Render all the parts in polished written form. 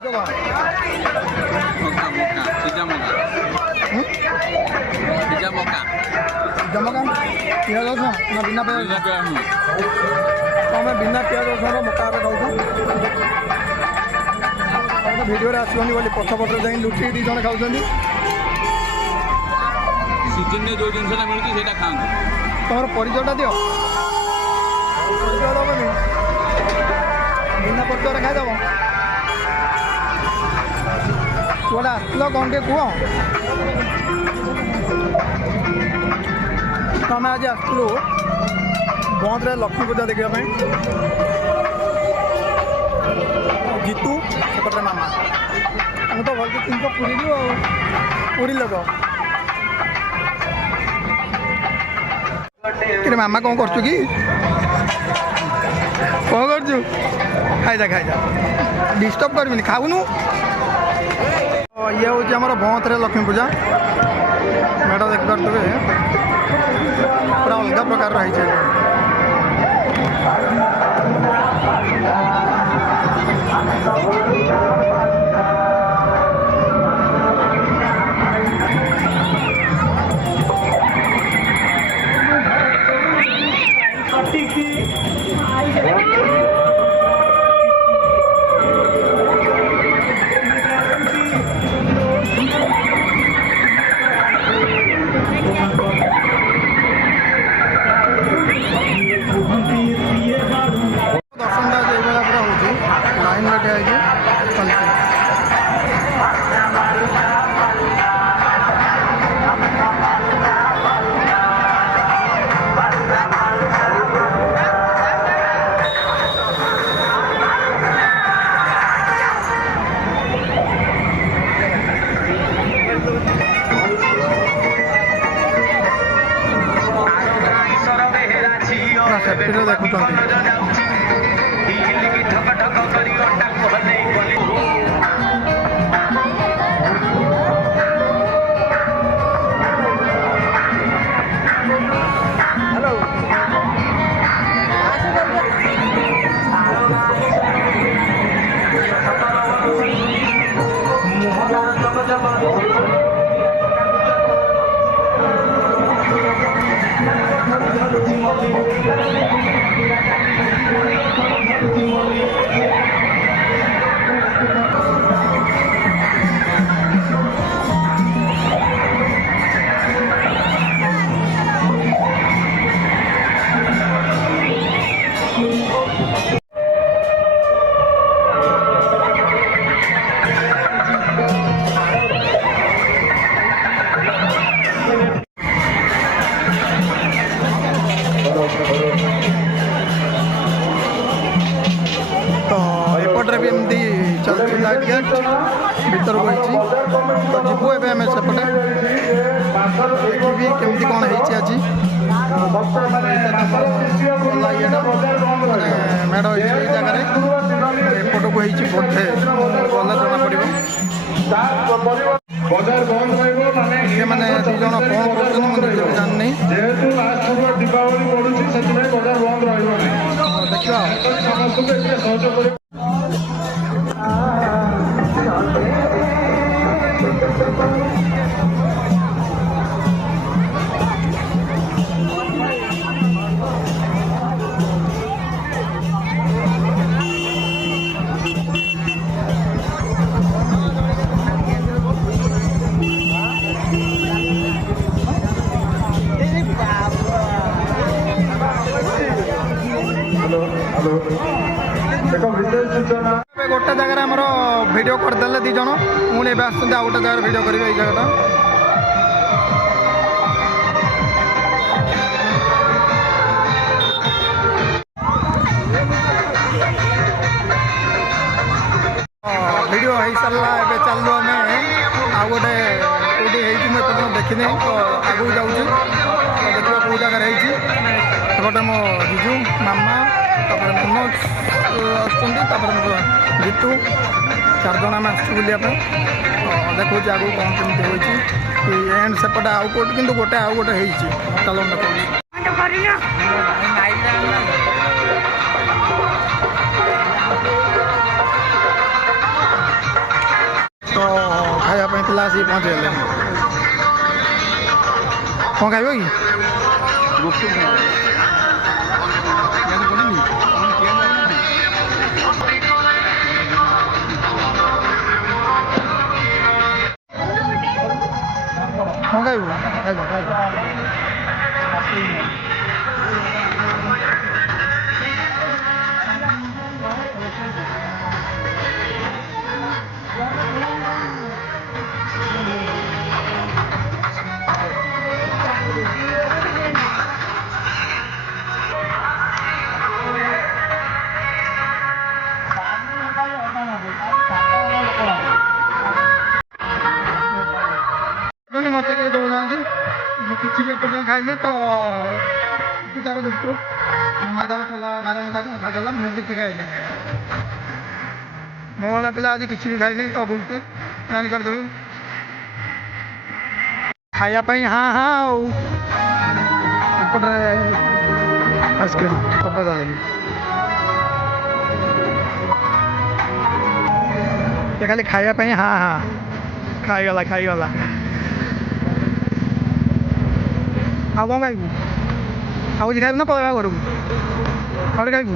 जमका पियाज रसुण ना बिना पियाज तो आम बिना पियाज रसुण मका खाऊ भिडियो आसोनी बोली पछपटे जा लुचि दी जन खाऊँ सीजन में जो जिनसा मिलती है खाते तुम परिचयटा दियो परिचय दबनी बिना परिचय खाईदेव गोटे आसल कौन टे कह आम आज आसलु बंदे लक्ष्मी पूजा देखापी जीतू सेपटे मामा आम तो भल चिंत पुरी पुरी लोक कि मामा कौन कर कौन कर खाईजा खाईजा डिस्टर्ब करबिनी खाऊनु ये हूँ आम बंदे लक्ष्मी पूजा मेढ़ देखिपे पूरा अलग प्रकार रही सेफ्टी देखुं भीतर को तो जीवु एम सेपटे देखी केमती कौन आज मेढ़ जगह एपट को बोधे गले जना पड़ो से मैंने दीज कौन कर जानी देखा गोटे जगह आम भिड करदे दीज पुणी आस गोटे जगह भिड करेंगे ये जगह भिड हो सारा ए चलू आम आ गोटे कौटी देखनी तो आगू जाऊँ देखा कौ जगह सेपटे मो जीजू मामा मनोज जीतू 4 जन आम आसुलिया देखो आगू कौन कमी हो एंड सेपटे आउ कौट कि गोटे आउ गोटे चलो खाया पिला आसिक पहुँचे कौन खाइब कि कौन खाइब मत दौना किसी भी खाइबे तो तार देखो खाइला मुझे खाइले मो वाला पिला आज किसी भी खाइले तो बोलते जान कर दो खाया हाँ हाँ आइसक्रीम खाली खाया हाँ हाँ खाईगला कौन खाइबू आज खाइबू ना पलवा घर को खाइबू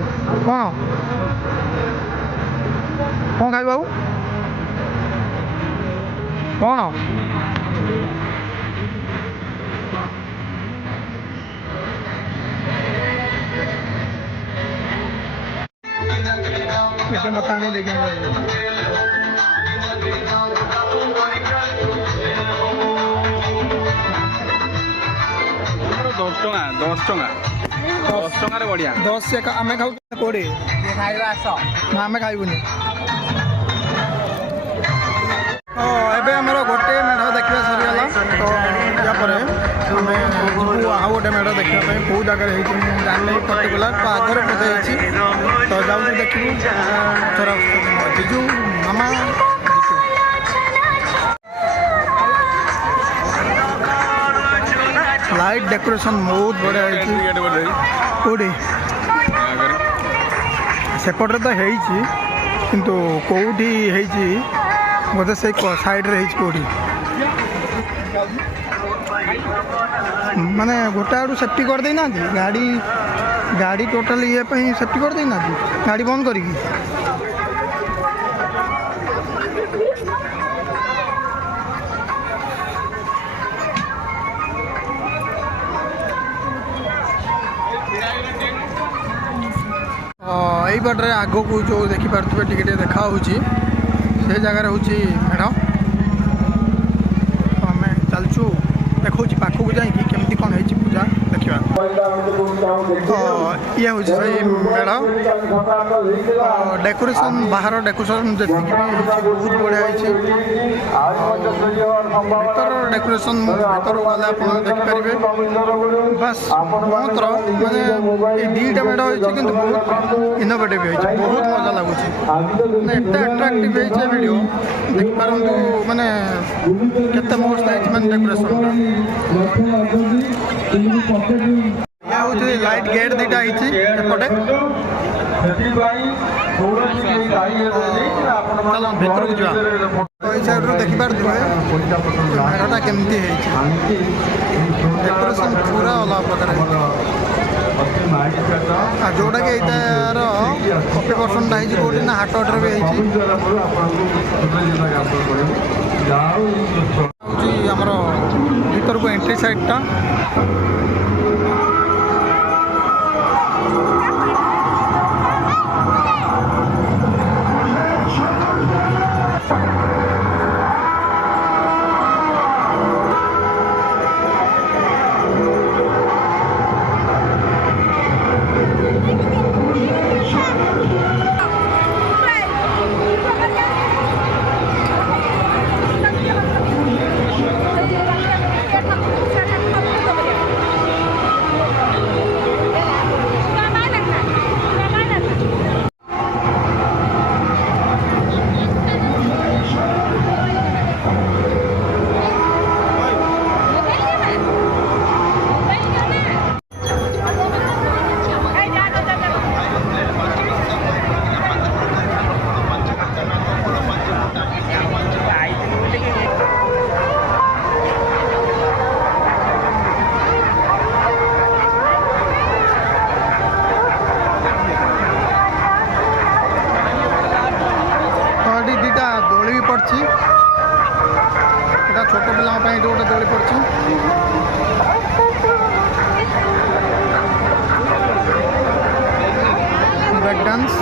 कौन खाइबू आउ कौन बता नहीं देखेंगे 10 ଟଙ୍କାରେ ବଢ଼ିଆ 10 से आम खाऊ 20 आम खाइबुनि एबे आमर गोटे मेढ़ देखा सरीगला तो यापर आम जीवु आउ गोटे मेढ़ देखा कौ जगह जानी पर्टिकुलर तो आगर बोधे तो जाऊँ देखू जीजू मामा लाइट डेकोरेशन बहुत बढ़िया कौटी सेपटे तो किंतु कौटी बोधे से साइड्रे कौटी माने गोटे आड़ू सेफ्टी कर देना गाड़ी गाड़ी टोटाल ये सेफ्टी कर देना गाड़ी बंद करी यही बाटे आग को जो देखिपे टे देखा से जगार हूँ मेढ़ आम चलचु देखा पाखक जामती कौन है पूजा देखा तो ये हूँ मेढ़ डेकोरेशन बाहर डेकोरेशन जी बहुत बढ़िया भर डेकोरेशन भर गले आप देखिपारे बस मात्र मैंने दुईटा मेढ़ हो बहुत इनोवेटिव बहुत मजा लगुच एट अट्राक्टिव वीडियो देखिपार मैंने केते मस्त है मैंने डेकोरेशन लाइट गेट दुटा एपटे चलो भर को जा साइड देखिपे मेढ़टा केमती डेकोरेशन पूरा अलग प्रकार जोटा कि यार 50% कौटी ना हाट अड्रे भी आमर भर को एंट्री साइडटा पड़ी छोट पिला गोटे दोली पड़ी ब्रेक डांस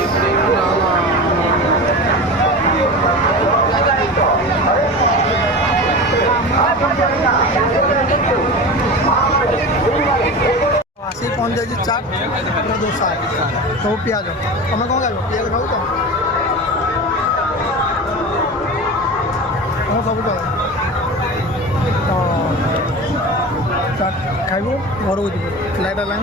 आसी पहुँच जाए चाट डोसा सब पिज तुम कौन खाइब पिज खाऊ तो तुम सब चल तो चाट खाइब घर को जीव लाइट लाइन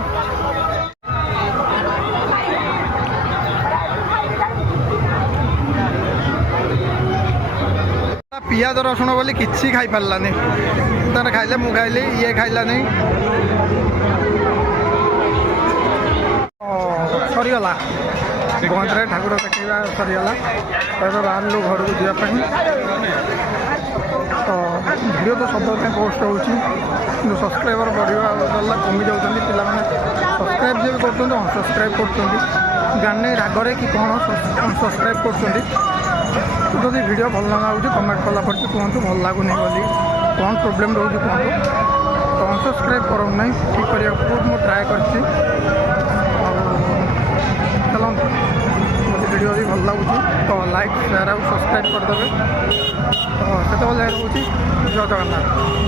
पिज रसुण बोली किसी खाई पारानी तार खाइले मु खाइली ये खाइला नहीं सरीगला गंतरे ठाकुर देखा सरीगला बाहर घर को जावाई तो भिडियो तो सब पोस्ट हो सब्सक्राइबर बढ़िया गला कमी जाऊँच पिला सब्सक्राइब जो भी कर अनसब्सक्राइब कर जाने रागरे कि कौन अनसब्सक्राइब कर जदि वीडियो भल लगे कमेंट कला कहतु भल लगुनि बोली कौन प्रोब्लेम रोज कहतु तो अनसब्सक्राइब करो ना ठीक करने बहुत मुझे ट्राए कर चलते वीडियो भी भल लगुच तो लाइक शेयर और सब्सक्राइब करदे तो से रोचे जय जगन्नाथ।